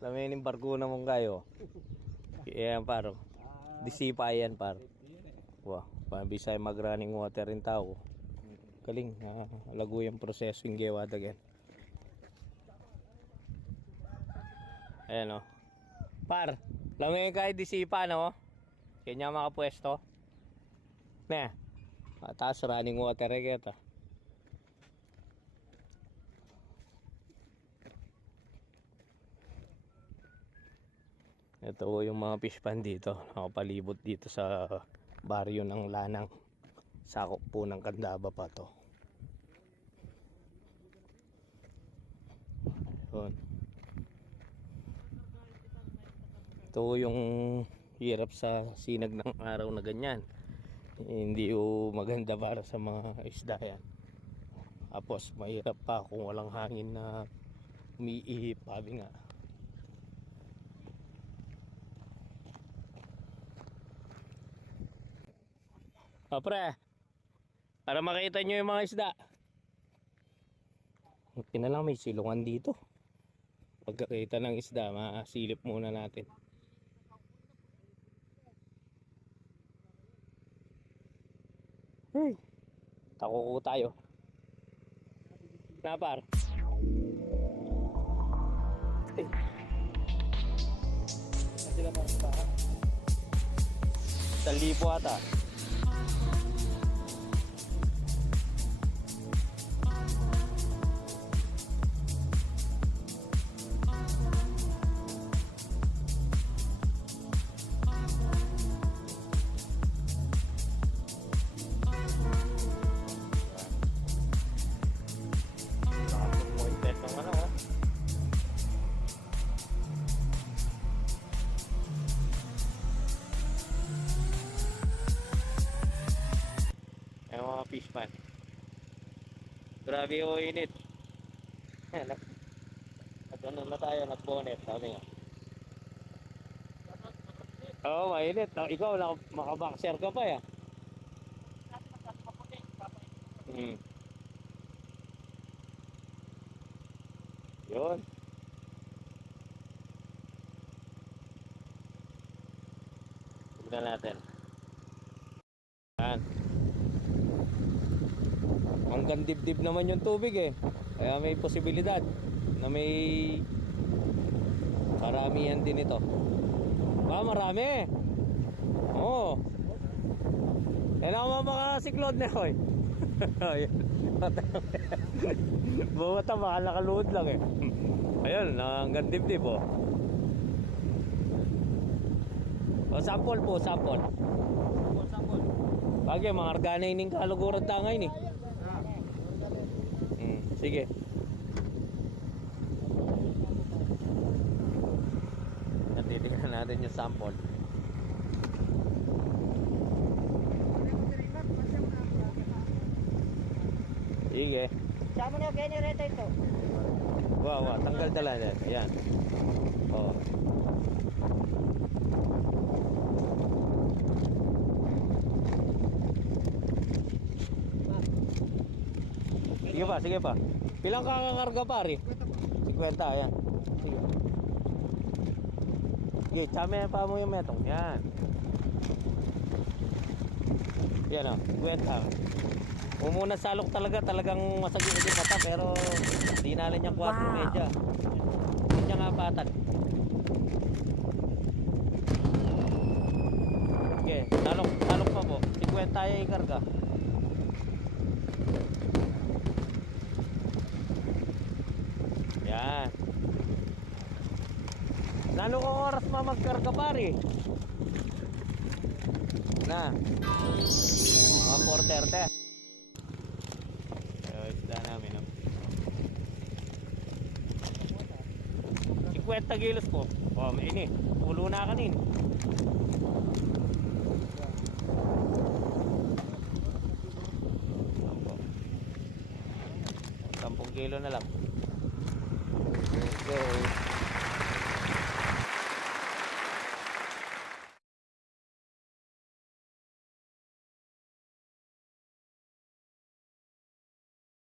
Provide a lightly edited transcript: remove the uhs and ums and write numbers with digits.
Lamin yung barko naman kayo. Yan paro. Disipa yan paro. Wow, pabisay mag running water rin tao. Galing, lago yung proseso yung gewad again. Ayan o. Par, lamin kayo disipa no? Kanya mga pwesto. Ne, taas running water kita. Ito yung mga fish pan dito. Nakapalibot dito sa baryo ng Lanang. Sakop po ng Candaba pa to. Ayun. Ito yung hirap sa sinag ng araw na ganyan. Hindi yung maganda para sa mga isda yan. Tapos mahirap pa kung walang hangin na umiihip. Sabi nga. Pre, para makita nyo yung mga isda. Buti na lang may silungan dito. Pagkakita ng isda, masilip muna natin. Hey, takuko tayo. Napar. Hey. Talipo ata. Ayan mga fish pan. Grabe yung init. Nag-ano na tayo, nag-bonnet, sabi nga. Oo, mainit. Ikaw, makaboxer ka pa ya. Yun. Tignan natin. Yan. Hanggang dibdib naman yung tubig eh. Kaya may posibilidad na may karamihan din ito. Marami. Oo. Yan ang mga siklod na hoy. Bumata baka nakaluhod lang eh. Ayun, hanggang dibdib oh. O sample po, sample. Bagay, mga arganay ning kaluguran tangay ni. Sige. Natitignan natin yung sample. Sige. Sama niyo generator ito. Wow, tanggal dala yan. Ayan. Oh. Sige pa. Pilang kakakarga pare? 50, ayan. Sige. Sige, tsame pa mo yung metong. Yan. Yan o, 50. Umuna salok talagang masagin yung mata, pero di nalan niyang 4 medya. Hindi niya nga patag. Sige, salok pa po. 50 yung ikarga. Yan. Nano kong oras magkarga pare? Na. Mga 4:30. Ayun, isda namin. No? 50 kilos po. Oh, ini. Pulo na kanin. Opo. 10 kilo na lang. Okay.